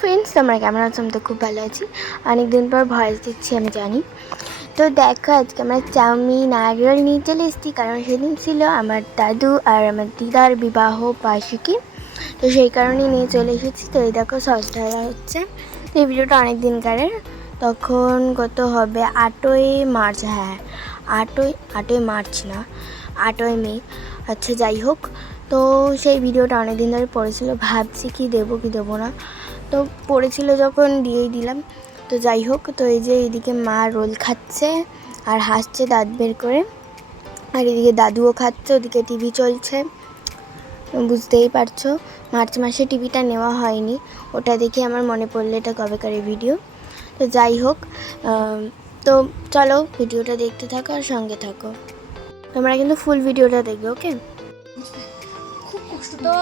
Friends, তোমরা কেমন আছো? আমি তো খুব ভালো আছি। অনেকদিন পর ভয়েস দিচ্ছি আমি জানি। তো দেখো, আজকে আমরা চাউমিন আর রোল নিয়ে চলে এসেছি, কারণ সেদিন ছিল আমার দাদু আর আমার দিদার বিবাহ বার্ষিকী। তো সেই কারণেই নিয়ে চলে এসেছি। তো এই দেখো সস ঢালা হচ্ছে। তো এই ভিডিওটা অনেক দিনকারের। তখন কত হবে, 8ই মার্চ। হ্যাঁ, 8ই মার্চ না, 8ই মে। আচ্ছা, যাই হোক। তো সেই ভিডিওটা অনেক দিন ধরে পড়েছিল, ভাবছি কি দেবো কি দেবো না। তো পড়েছিল যখন দিয়েই দিলাম। তো যাই হোক, তো এই যে এইদিকে মা রোল খাচ্ছে আর হাসছে দাঁত বের করে, আর এদিকে দাদুও খাচ্ছে, ওদিকে টিভি চলছে। বুঝতেই পারছো, মার্চ মাসে টিভিটা নেওয়া হয়নি, ওটা দেখে আমার মনে পড়লো এটা কবেকারের ভিডিও। তো যাই হোক, তো চলো ভিডিওটা দেখতে থাকো আর সঙ্গে থাকো। তোমরা কিন্তু ফুল ভিডিওটা দেখবে, ওকে? তো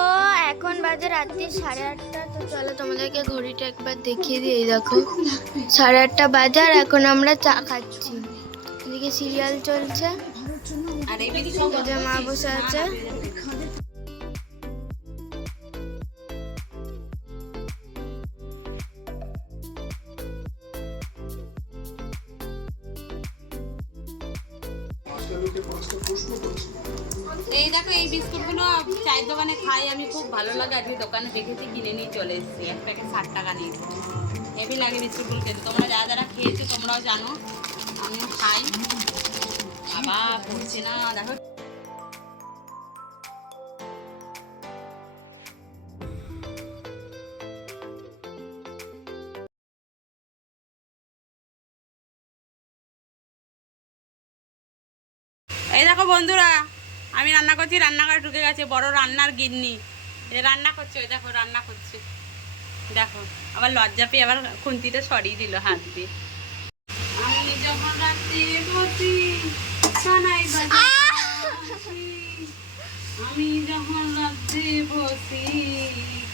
এখন বাজে রাত্রি 8:30। তো চলো তোমাদেরকে ঘড়িটা একবার দেখিয়ে দিই। দেখো 8:30 বাজে আর এখন আমরা চা খাচ্ছি। এদিকে সিরিয়াল চলছে আর এদিকে মা বসে আছে। এই দেখো, এই বিস্কুটগুলো চায়ের দোকানে খাই আমি, খুব ভালো লাগে। আজকে দোকানে দেখেছি, কিনে নিয়ে চলে এসেছি। এক প্যাকেট 60 টাকা নিয়ে। হেভি লাগে বিস্কুটগুলো খেতে। তোমরা যারা যারা খেয়েছো তোমরাও জানো, আমি খাই। আবার পড়ছে না, দেখো। এই দেখো বন্ধুরা, আমি রান্না করছি, রান্নাঘরে ঢুকে গেছে বড় রান্নার গিন্নি। এ রান্না করছে, ওই দেখো রান্না করছে। দেখো, আবার লজ্জা পেয়ে আবার খুন্তিতে সরিয়ে দিল হাত দিয়ে। আমি যখন রাত্রে বসি কানাই বাজাই, আমি যখন রাত্রে বসি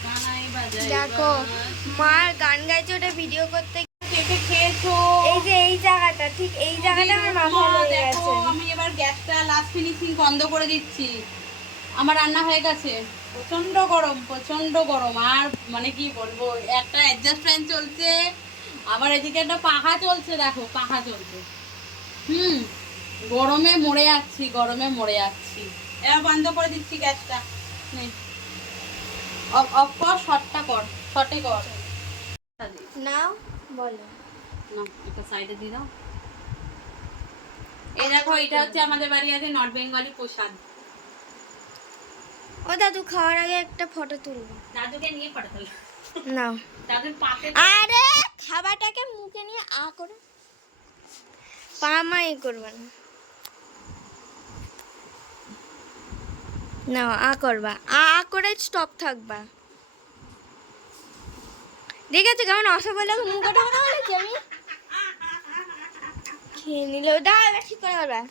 কানাই বাজাই। দেখো মার গান গাইছে, ওটা ভিডিও করতে কেটে খেয়েছো। এই যে এই জায়গাটা, ঠিক এই জায়গাটা আমার মাথায় লেগে গেছে। আমি এবার গ্যাসটা লাস্ট ফিনিশিং বন্ধ করে দিচ্ছি। আমার রান্না হয়ে গেছে। প্রচন্ড গরম, প্রচন্ড গরম। আর মানে কি বলবো, একটা অ্যাডজাস্ট ফ্যান চলছে, আবার এদিকে একটা পাখা চলছে। দেখো, পাখা চলছে। গরমে মরে যাচ্ছি, গরমে মরে যাচ্ছি। এবার বন্ধ করে দিচ্ছি গ্যাসটা। অফ কর, শর্টটা কর, শর্টে কর। নাও বলো না, একটা সাইডে দিয়ে দাও। এই দেখো, এটা হচ্ছে আমাদের বাড়ি আছে নর্থ বেঙ্গলি প্রসাদ। ও দাদু, খাওয়ার আগে একটা ফটো তুলবো। দাদুকে নিয়ে ফটো তুল। না, দাদুর পাতে। আরে খাবারটাকে মুখে নিয়ে আ করে পামাই করবে না। না, আ করবা, আ করে স্টপ থাকবা। ঠিক আছে? কেমন অসবলে মুখ ওটা কথা বলেছি আমি। খেয়ে নিলে ওটা এবার ঠিক করে করবা।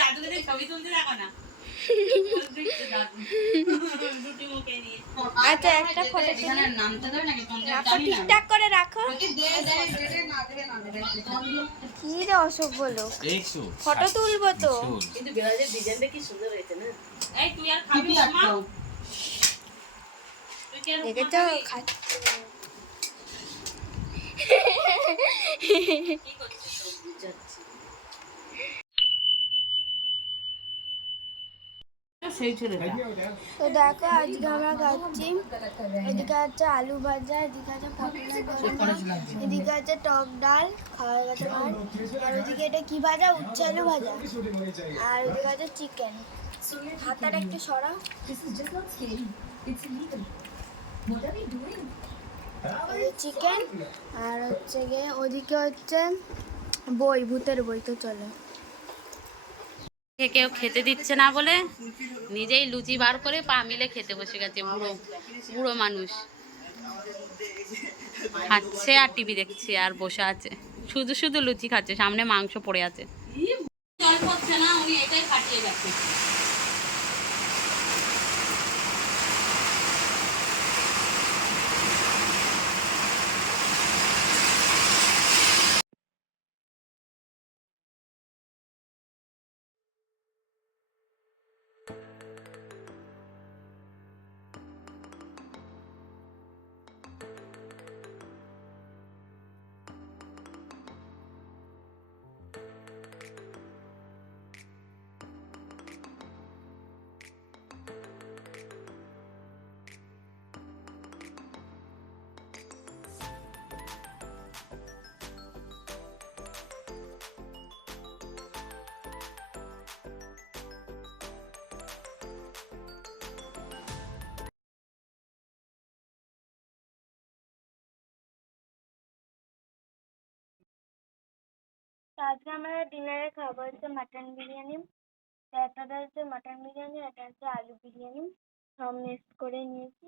দাদুকে ছবি তুলতে দেখো না। আচ্ছা, একটা ফটো তুলে নামতে দেবে নাকি? ঠিকঠাক করে রাখো। কি রে অশোক, বলো ফটো তুলবো তো। কিন্তু বেলাজের ডিজাইনটা কি সুন্দর হয়েছে না? এই তুই আর খাবি মা? দেখেছো? কি করছিস? বুঝাচ্ছি। তো দেখো, আজকে আমরা খাচ্ছি, এদিকে আছে আলু ভাজা, এদিকে আছে পটলের ভাজা, এদিকে আছে টক ডাল, খাওয়া গেছে ভাত, আর ওদিকে এটা কি ভাজা, উচ্ছে আলু ভাজা, আর ওদিকে আছে চিকেন। হাতাটা একটু সরাও। চিকেন, আর হচ্ছে গিয়ে ওদিকে হচ্ছে বই, ভূতের বই। তো চলো। কেউ খেতে দিচ্ছে না বলে নিজেই লুচি বার করে পা মিলে খেতে বসে গেছে। বুড়ো বুড়ো মানুষ খাচ্ছে আর টিভি দেখছে আর বসে আছে, শুধু শুধু লুচি খাচ্ছে, সামনে মাংস পড়ে আছে। জল পড়ছে না, উনি এটাই কাটিয়ে গেছে। আজকে আমরা ডিনারে খাবো হচ্ছে মাটন বিরিয়ানি। তো একটা হচ্ছে মাটন বিরিয়ানি, একটা হচ্ছে আলু বিরিয়ানি, সব মিক্স করে নিয়েছি।